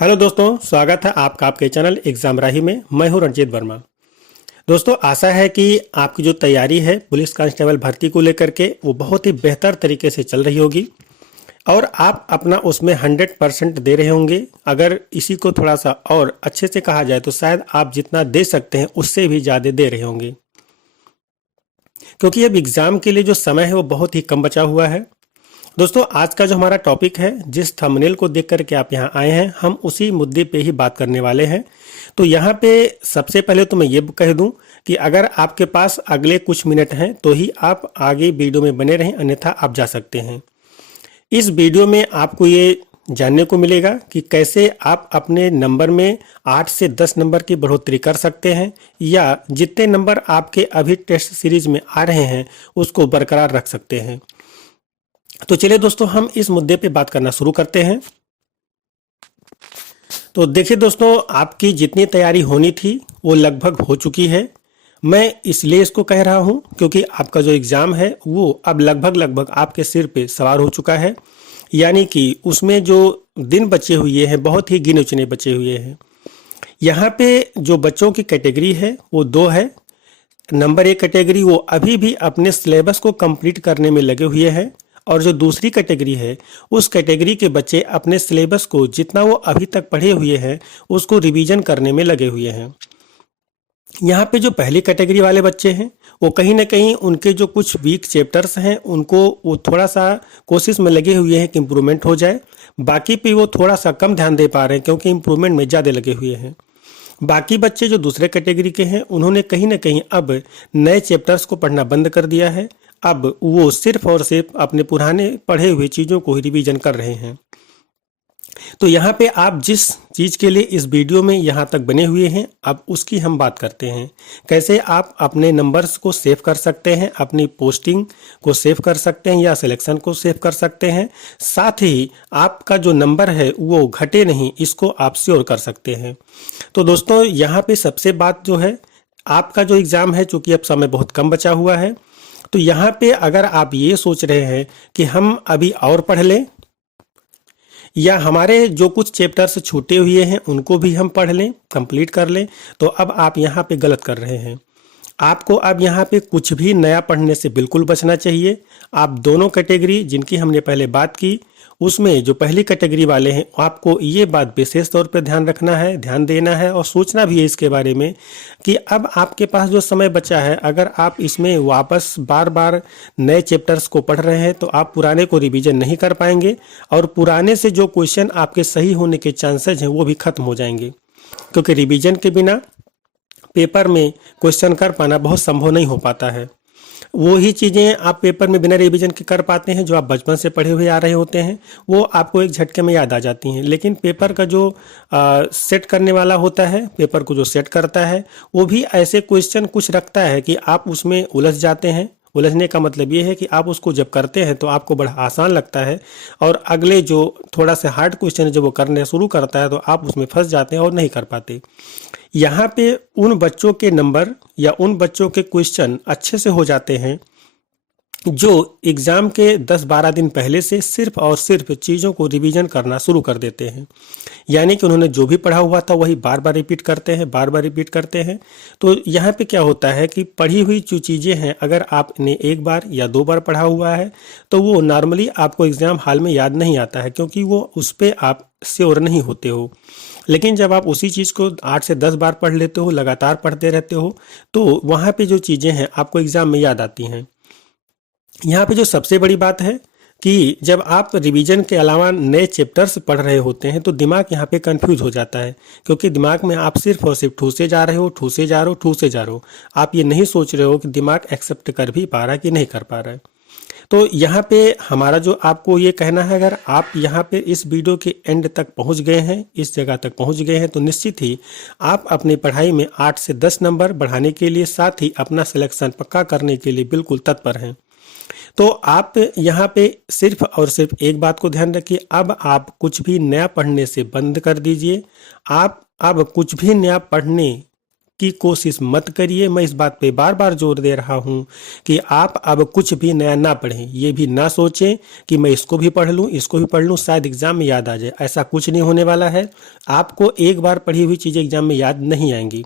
Hello दोस्तों, स्वागत है आपका आपके चैनल एग्जाम राही में। मैं हूं रणजीत वर्मा। दोस्तों, आशा है कि आपकी जो तैयारी है पुलिस कांस्टेबल भर्ती को लेकर के वो बहुत ही बेहतर तरीके से चल रही होगी और आप अपना उसमें 100% दे रहे होंगे। अगर इसी को थोड़ा सा और अच्छे से कहा जाए तो शायद आप जितना दे सकते हैं उससे भी ज़्यादा दे रहे होंगे, क्योंकि अब एग्ज़ाम के लिए जो समय है वो बहुत ही कम बचा हुआ है। दोस्तों, आज का जो हमारा टॉपिक है, जिस थंबनेल को देख करके आप यहाँ आए हैं, हम उसी मुद्दे पे ही बात करने वाले हैं। तो यहाँ पे सबसे पहले तो मैं ये कह दूं कि अगर आपके पास अगले कुछ मिनट हैं तो ही आप आगे वीडियो में बने रहें, अन्यथा आप जा सकते हैं। इस वीडियो में आपको ये जानने को मिलेगा कि कैसे आप अपने नंबर में 8 से 10 नंबर की बढ़ोतरी कर सकते हैं, या जितने नंबर आपके अभी टेस्ट सीरीज में आ रहे हैं उसको बरकरार रख सकते हैं। तो चलिए दोस्तों, हम इस मुद्दे पे बात करना शुरू करते हैं। तो देखिए दोस्तों, आपकी जितनी तैयारी होनी थी वो लगभग हो चुकी है। मैं इसलिए इसको कह रहा हूँ क्योंकि आपका जो एग्ज़ाम है वो अब लगभग आपके सिर पे सवार हो चुका है। यानी कि उसमें जो दिन बचे हुए हैं बहुत ही गिने चुने बचे हुए हैं। यहाँ पे जो बच्चों की कैटेगरी है वो दो है। नंबर एक कैटेगरी वो अभी भी अपने सिलेबस को कंप्लीट करने में लगे हुए हैं, और जो दूसरी कैटेगरी है उस कैटेगरी के बच्चे अपने सिलेबस को जितना वो अभी तक पढ़े हुए हैं उसको रिवीजन करने में लगे हुए हैं। यहाँ पे जो पहली कैटेगरी वाले बच्चे हैं वो कहीं ना कहीं उनके जो कुछ वीक चैप्टर्स हैं उनको वो थोड़ा सा कोशिश में लगे हुए हैं कि इम्प्रूवमेंट हो जाए। बाकी पे वो थोड़ा सा कम ध्यान दे पा रहे हैं क्योंकि इम्प्रूवमेंट में ज़्यादा लगे हुए हैं। बाकी बच्चे जो दूसरे कैटेगरी के हैं उन्होंने कहीं ना कहीं अब नए चैप्टर्स को पढ़ना बंद कर दिया है। अब वो सिर्फ और सिर्फ अपने पुराने पढ़े हुए चीज़ों को ही रिवीजन कर रहे हैं। तो यहाँ पे आप जिस चीज़ के लिए इस वीडियो में यहाँ तक बने हुए हैं, अब उसकी हम बात करते हैं। कैसे आप अपने नंबर्स को सेव कर सकते हैं, अपनी पोस्टिंग को सेव कर सकते हैं या सिलेक्शन को सेव कर सकते हैं। साथ ही आपका जो नंबर है वो घटे नहीं, इसको आप श्योर कर सकते हैं। तो दोस्तों, यहाँ पे सबसे बात जो है, आपका जो एग्ज़ाम है, चूँकि अब समय बहुत कम बचा हुआ है, तो यहाँ पे अगर आप ये सोच रहे हैं कि हम अभी और पढ़ लें या हमारे जो कुछ चैप्टर्स छूटे हुए हैं उनको भी हम पढ़ लें, कंप्लीट कर लें, तो अब आप यहाँ पे गलत कर रहे हैं। आपको अब यहाँ पे कुछ भी नया पढ़ने से बिल्कुल बचना चाहिए। आप दोनों कैटेगरी जिनकी हमने पहले बात की, उसमें जो पहली कैटेगरी वाले हैं आपको ये बात विशेष तौर पे ध्यान रखना है, ध्यान देना है और सोचना भी है इसके बारे में कि अब आपके पास जो समय बचा है, अगर आप इसमें वापस बार बार नए चैप्टर्स को पढ़ रहे हैं तो आप पुराने को रिवीजन नहीं कर पाएंगे, और पुराने से जो क्वेश्चन आपके सही होने के चांसेज हैं वो भी खत्म हो जाएंगे, क्योंकि रिवीजन के बिना पेपर में क्वेश्चन कर पाना बहुत संभव नहीं हो पाता है। वो ही चीज़ें आप पेपर में बिना रिवीजन के कर पाते हैं जो आप बचपन से पढ़े हुए आ रहे होते हैं, वो आपको एक झटके में याद आ जाती हैं। लेकिन पेपर का जो सेट करने वाला होता है, पेपर को जो सेट करता है, वो भी ऐसे क्वेश्चन कुछ रखता है कि आप उसमें उलझ जाते हैं। उलझने का मतलब ये है कि आप उसको जब करते हैं तो आपको बड़ा आसान लगता है, और अगले जो थोड़ा सा हार्ड क्वेश्चन है जब वो करने शुरू करता है तो आप उसमें फंस जाते हैं और नहीं कर पाते। यहाँ पे उन बच्चों के नंबर या उन बच्चों के क्वेश्चन अच्छे से हो जाते हैं जो एग्ज़ाम के 10-12 दिन पहले से सिर्फ और सिर्फ चीज़ों को रिवीजन करना शुरू कर देते हैं। यानी कि उन्होंने जो भी पढ़ा हुआ था वही बार बार रिपीट करते हैं, बार बार रिपीट करते हैं। तो यहाँ पे क्या होता है कि पढ़ी हुई जो चीज़ें हैं, अगर आपने एक बार या दो बार पढ़ा हुआ है तो वो नॉर्मली आपको एग्ज़ाम हॉल में याद नहीं आता है, क्योंकि वो उस पर आप श्योर नहीं होते हो। लेकिन जब आप उसी चीज़ को 8 से 10 बार पढ़ लेते हो, लगातार पढ़ते रहते हो, तो वहाँ पे जो चीज़ें हैं आपको एग्ज़ाम में याद आती हैं। यहाँ पे जो सबसे बड़ी बात है कि जब आप रिवीजन के अलावा नए चैप्टर्स पढ़ रहे होते हैं तो दिमाग यहाँ पे कंफ्यूज हो जाता है, क्योंकि दिमाग में आप सिर्फ और सिर्फ ठूसे जा रहे हो, ठूसे जा रहे हो, ठूसे जा रहे हो। आप ये नहीं सोच रहे हो कि दिमाग एक्सेप्ट कर भी पा रहा है कि नहीं कर पा रहा है। तो यहाँ पे हमारा जो आपको ये कहना है, अगर आप यहाँ पे इस वीडियो के एंड तक पहुँच गए हैं, इस जगह तक पहुँच गए हैं, तो निश्चित ही आप अपनी पढ़ाई में 8 से 10 नंबर बढ़ाने के लिए, साथ ही अपना सिलेक्शन पक्का करने के लिए बिल्कुल तत्पर हैं। तो आप यहाँ पे सिर्फ और सिर्फ एक बात को ध्यान रखिए, अब आप कुछ भी नया पढ़ने से बंद कर दीजिए। आप अब कुछ भी नया पढ़ने की कोशिश मत करिए। मैं इस बात पे बार बार जोर दे रहा हूँ कि आप अब कुछ भी नया ना पढ़ें, ये भी ना सोचें कि मैं इसको भी पढ़ लूँ, इसको भी पढ़ लूँ, शायद एग्जाम में याद आ जाए। ऐसा कुछ नहीं होने वाला है। आपको एक बार पढ़ी हुई चीज़ें एग्जाम में याद नहीं आएंगी।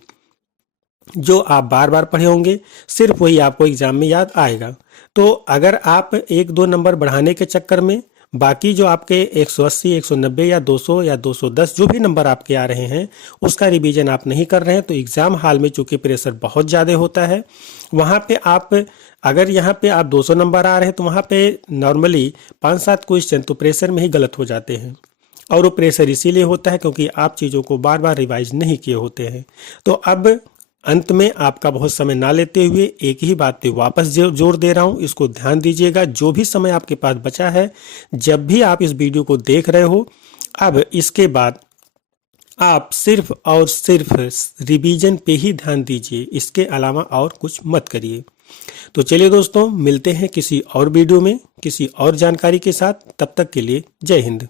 जो आप बार बार पढ़े होंगे सिर्फ वही आपको एग्जाम में याद आएगा। तो अगर आप एक दो नंबर बढ़ाने के चक्कर में बाकी जो आपके 180, 190 या 200 या 210 जो भी नंबर आपके आ रहे हैं उसका रिवीजन आप नहीं कर रहे हैं, तो एग्ज़ाम हॉल में चूंकि प्रेशर बहुत ज़्यादा होता है, वहाँ पे आप अगर यहाँ पे आप 200 नंबर आ रहे हैं तो वहाँ पे नॉर्मली 5-7 क्वेश्चन तो प्रेशर में ही गलत हो जाते हैं। और वो प्रेशर इसीलिए होता है क्योंकि आप चीज़ों को बार बार रिवाइज नहीं किए होते हैं। तो अब अंत में आपका बहुत समय ना लेते हुए एक ही बात पे वापस जोर दे रहा हूँ, इसको ध्यान दीजिएगा। जो भी समय आपके पास बचा है, जब भी आप इस वीडियो को देख रहे हो, अब इसके बाद आप सिर्फ और सिर्फ रिवीजन पे ही ध्यान दीजिए, इसके अलावा और कुछ मत करिए। तो चलिए दोस्तों, मिलते हैं किसी और वीडियो में किसी और जानकारी के साथ। तब तक के लिए जय हिंद।